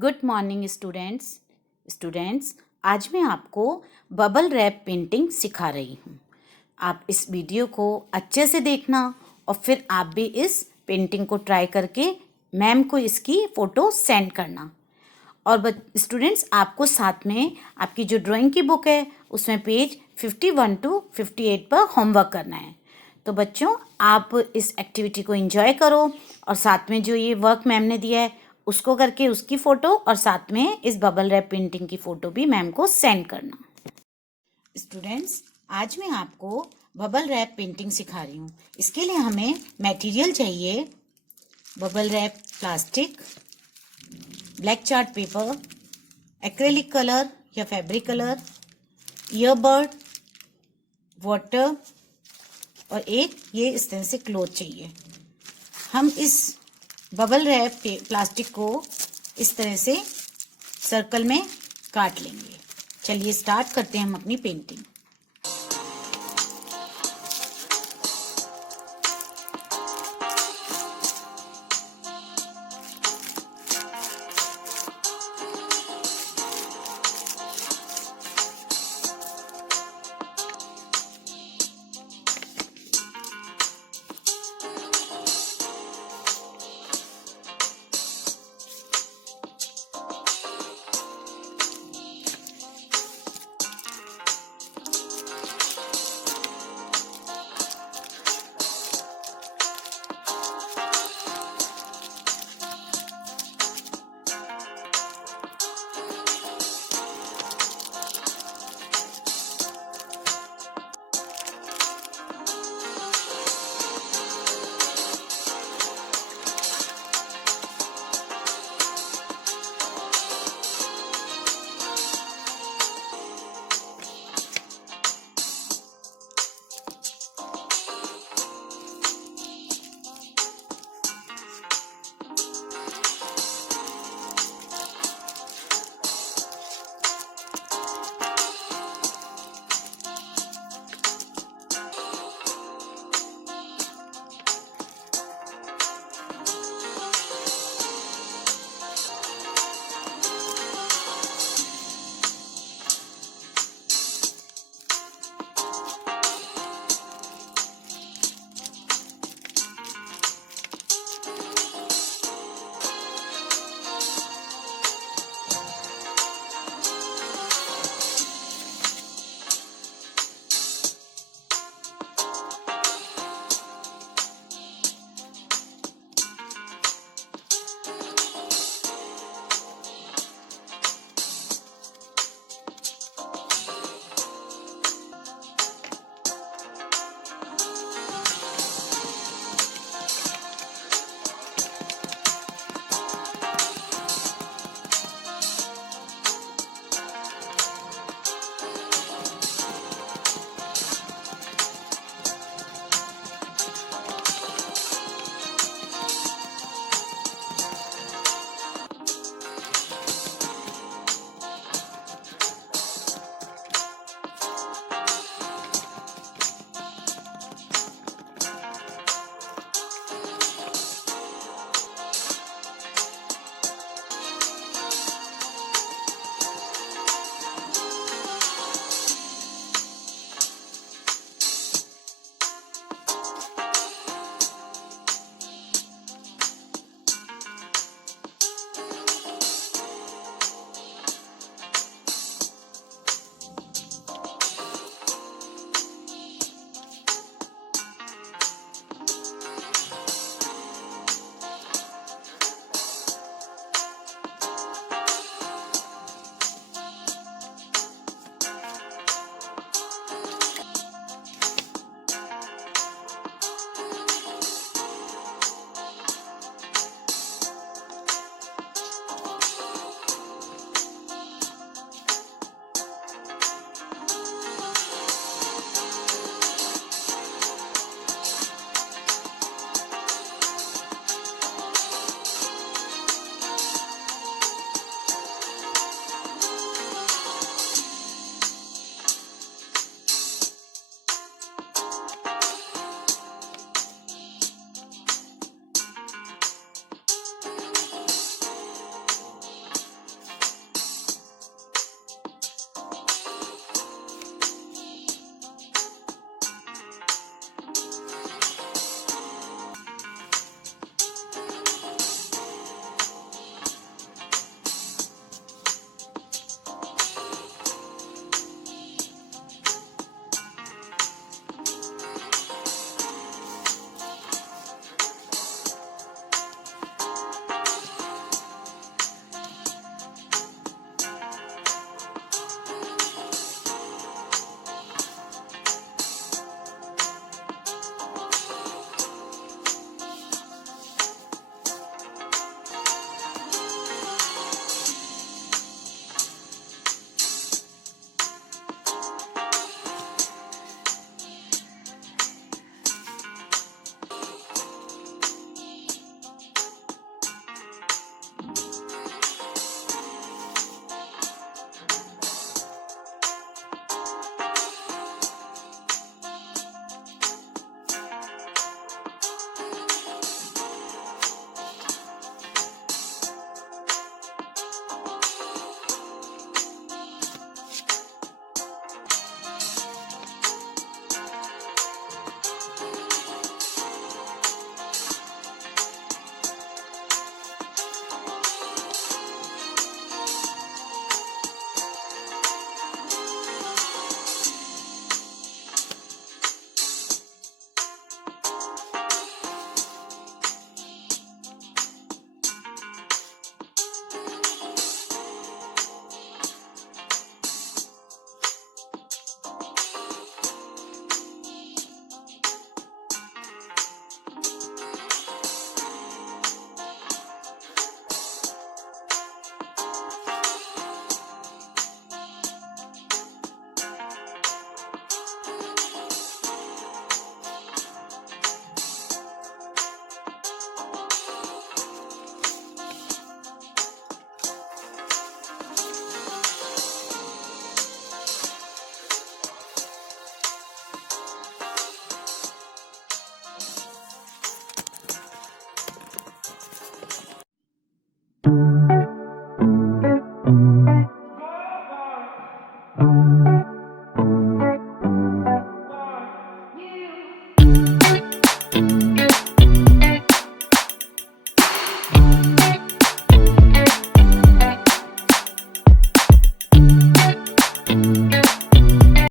Good morning students. आज मैं आपको बबल रैप पेंटिंग सिखा रही हूँ। आप इस वीडियो को अच्छे से देखना और फिर आप भी इस पेंटिंग को ट्राई करके मैम को इसकी फ़ोटो सेंड करना। और स्टूडेंट्स, आपको साथ में आपकी जो ड्राइंग की बुक है उसमें पेज 51 to 58 पर होमवर्क करना है। तो बच्चों, आप इस एक्टिविटी को एंजॉय करो और साथ में जो ये वर्क मैम ने दिया है उसको करके उसकी फ़ोटो और साथ में इस बबल रैप पेंटिंग की फ़ोटो भी मैम को सेंड करना। स्टूडेंट्स, आज मैं आपको बबल रैप पेंटिंग सिखा रही हूँ। इसके लिए हमें मटेरियल चाहिए bubble wrap plastic, black chart paper, acrylic colour या फैब्रिक कलर, ईयरबड, वाटर और एक ये इस तरह से क्लॉथ चाहिए। हम इस बबल रैप प्लास्टिक को इस तरह से सर्कल में काट लेंगे। चलिए स्टार्ट करते हैं हम अपनी पेंटिंग।